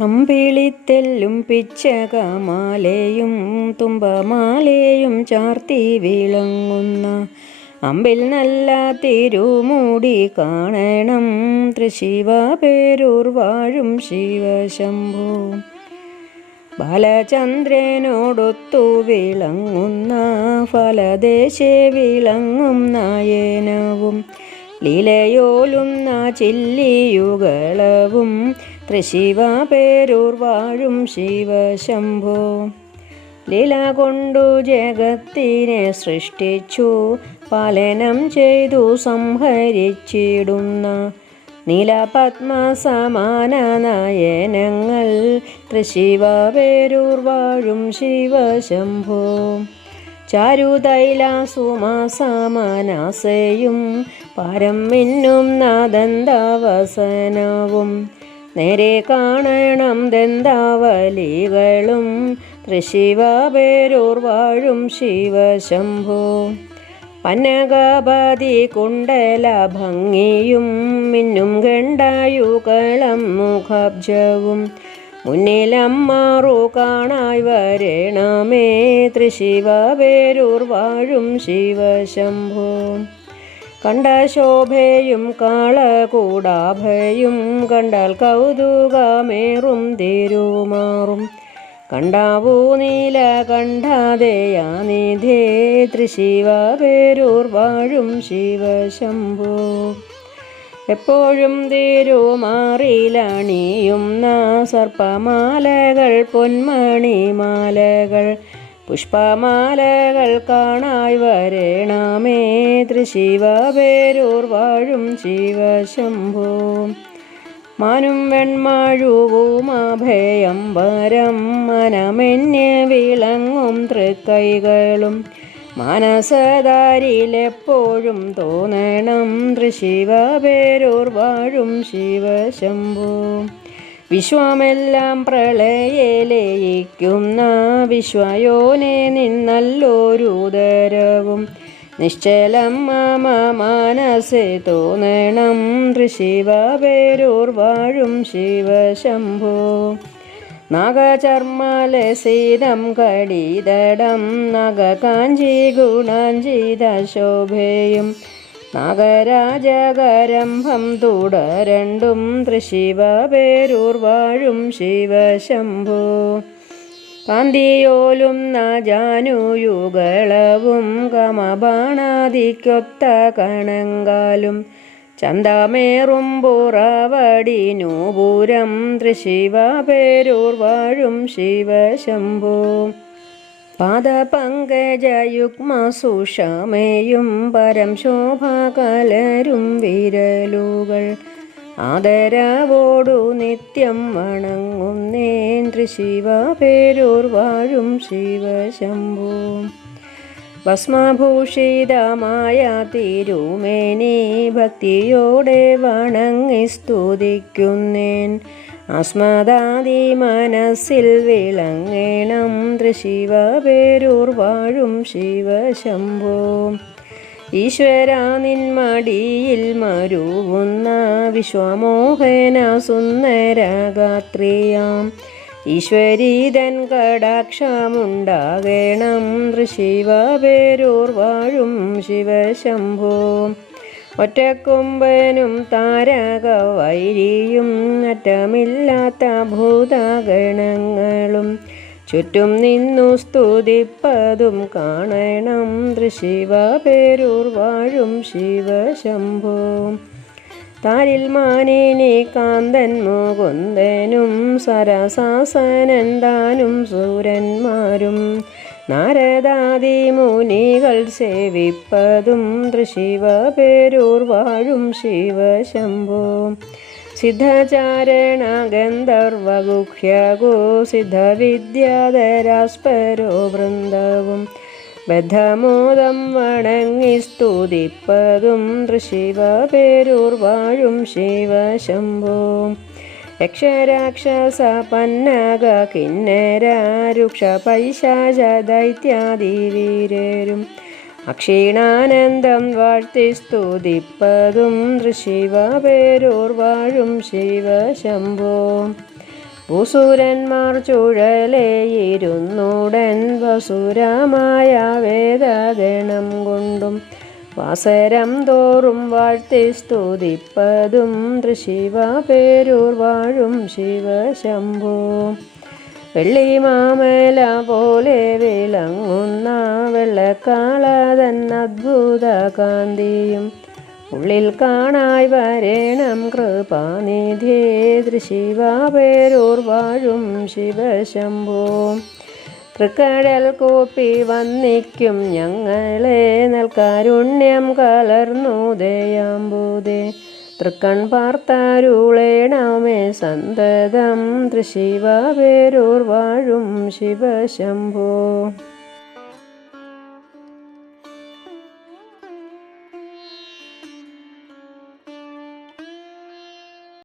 അമ്പിളിത്തെല്ലും പിച്ചകമാലയും തുമ്പമാലയും ചാർത്തി വിളങ്ങുന്ന അമ്പിൽ നല്ല തിരുമൂടി കാണണം തൃശിവ പേരൂർ വാഴും ശിവശംഭു. ബാലചന്ദ്രനോടൊത്തു വിളങ്ങുന്ന ഫലദേശെ വിളങ്ങും നായനവും. ലീലയോലുന്ന ചില്ലിയുകളവും തൃശിവ പേരൂർ വാഴും ശിവശംഭോ. ലീല കൊണ്ടു ജഗത്തിനെ സൃഷ്ടിച്ചു പാലനം ചെയ്തു സംഹരിച്ചിടുന്ന നീലപത്മസമാന നയനങ്ങൾ. തൃശിവ പേരൂർ വാഴും ശിവശംഭോ. ചാരുതൈലാസുമാസമനാസയും പരം മിന്നും നാദന്താവസനവും. നേരെ കാണണം ദന്താവലികളും. തൃശിവ വാഴും ശിവശംഭു. പനകപതി കുണ്ടല ഭംഗിയും മിന്നും ഗണ്ടായുകളം മുഖബ്ജവും. മുന്നിലമ്മാറു കാണായി വരണമേ തൃശിവ വാഴും ശിവശംഭോ. കണ്ട ശോഭയും കാളകൂടാഭയും കണ്ടാൽ കൗതുകമേറും തിരുമാറും. കണ്ടാവൂ നീല കണ്ടാതെയാ നിധേ തൃശിവ പേരൂർ വാഴും ശിവശംഭോ. എപ്പോഴും തിരുമാറിലണിയുന്ന സർപ്പമാലകൾ പൊന്മണിമാലകൾ പുഷ്പമാലകൾ കാണായി വരേണമേ. തൃശിവ പേരൂർ വാഴും ശിവശംഭോ. മാനും വെൺമാഴുവും അഭയം വരം മനമെന്നെ വിളങ്ങും തൃക്കൈകളും. മനസദാരിലെപ്പോഴും തോന്നണം. തൃശിവ പേരൂർ വാഴും ശിവശംഭു. വിശ്വമെല്ലാം പ്രളയലയിക്കുന്ന വിശ്വയോനെ നിന്നല്ലോരുദരവും നിശ്ചലം മമ മനസ്സെ തോന്നണം. ഋഷിവ പേരൂർ വാഴും ശിവശംഭോ. നാഗചർമ്മലസീതം കടീതടം. നഗകാഞ്ചി ഗുണാഞ്ചിത ശോഭയും നാഗരാജകരംഭം തുടരണ്ടും തൃശിവ പേരൂർവാഴും വാഴും ശിവശംഭോ. കാന്തിയോലും ജാനുയുകളവും കമബാണാദിക്കൊത്ത കണങ്കാലും ചന്തമേറും പുറവടിനൂപുരം തൃശിവ പേരൂർവാഴും ശിവശംഭോ. പാദപങ്കജയുഗ്മസുഷമേയും പരം ശോഭകലരും വിരലുകൾ. ആദരവോടു നിത്യം വണങ്ങുന്നേന്ദ്രി ശിവ പേരൂർ വാഴും ശിവശംഭോ. ഭസ്മഭൂഷിതമായ തിരുമേനി ഭക്തിയോടെ വണങ്ങി സ്തുതിക്കുന്നേൻ. അസ്മദാദി മനസ്സിൽ വിളങ്ങണം തൃശിവ പേരൂർ വാഴും ശിവശംഭോ. ഈശ്വര നിന്മടിയിൽ മരുവുന്ന വിശ്വമോഹന സുന്ദരഗാത്രിയാം. ഈശ്വരീതൻ കടാക്ഷമുണ്ടാകണം. ഋഷിവ പേരൂർ വാഴും ശിവശംഭോ. ഒറ്റക്കൊമ്പനും താരക വൈരിയും അറ്റമില്ലാത്ത ഭൂതഗണങ്ങളും ചുറ്റും നിന്നു സ്തുതിപ്പതും കാണണം. തൃശിവ പേരൂർ വാഴും ശിവശംഭോ. താരിൽ മാനേനെ കാന്തൻ മുകുന്ദനും സരസാസനൻ താനും സൂരന്മാരും. നാരദാദി മുനികൾ സേവിപ്പതും തൃശിവ പേരൂർ വാഴും ശിവശംഭോ. സിദ്ധചാരണ ഗന്ധർവഗുഹ്യഗോ സിദ്ധവിദ്യാധരാസ്പരോ വൃന്ദവും. ബദ്ധമോദം വണങ്ങി സ്തുതിപ്പതും തൃശിവ പേരൂർ വാഴും ശിവശംഭോ യക്ഷരാക്ഷസ പന്നക കിന്നരാരുക്ഷ പൈശാച ദൈത്യാദിവീരരും അക്ഷീണാനന്ദം വാഴ്ത്തി സ്തുതിപ്പതും തൃശിവ പേരൂർ വാഴും ശിവശംഭോ ഭൂസുരന്മാർ ചുഴലേയിരുന്നുടൻ വസുരമായ വേദഗണം കൊണ്ടും വാസരം തോറും വാഴ്ത്തി സ്തുതിപ്പതും തൃശിവ പേരൂർ വാഴും ശിവശംഭോ. വെള്ളിമാമല പോലെ വിളങ്ങുന്ന വെള്ളക്കാളതൻ അദ്ഭുത കാന്തിയും ഉള്ളിൽ കാണായി വരേണം കൃപാനിധേ തൃശിവ വാഴും ശിവശംഭോ. തൃക്കടൽ കൂപ്പി വന്നിക്കും ഞങ്ങളെ നൽകാരുണ്യം കലർന്നു ദയാമ്പൂതേ തൃക്കൺ പാർത്താരുളേണമേ സന്തതം. തൃശിവ വാഴും ശിവശംഭോ.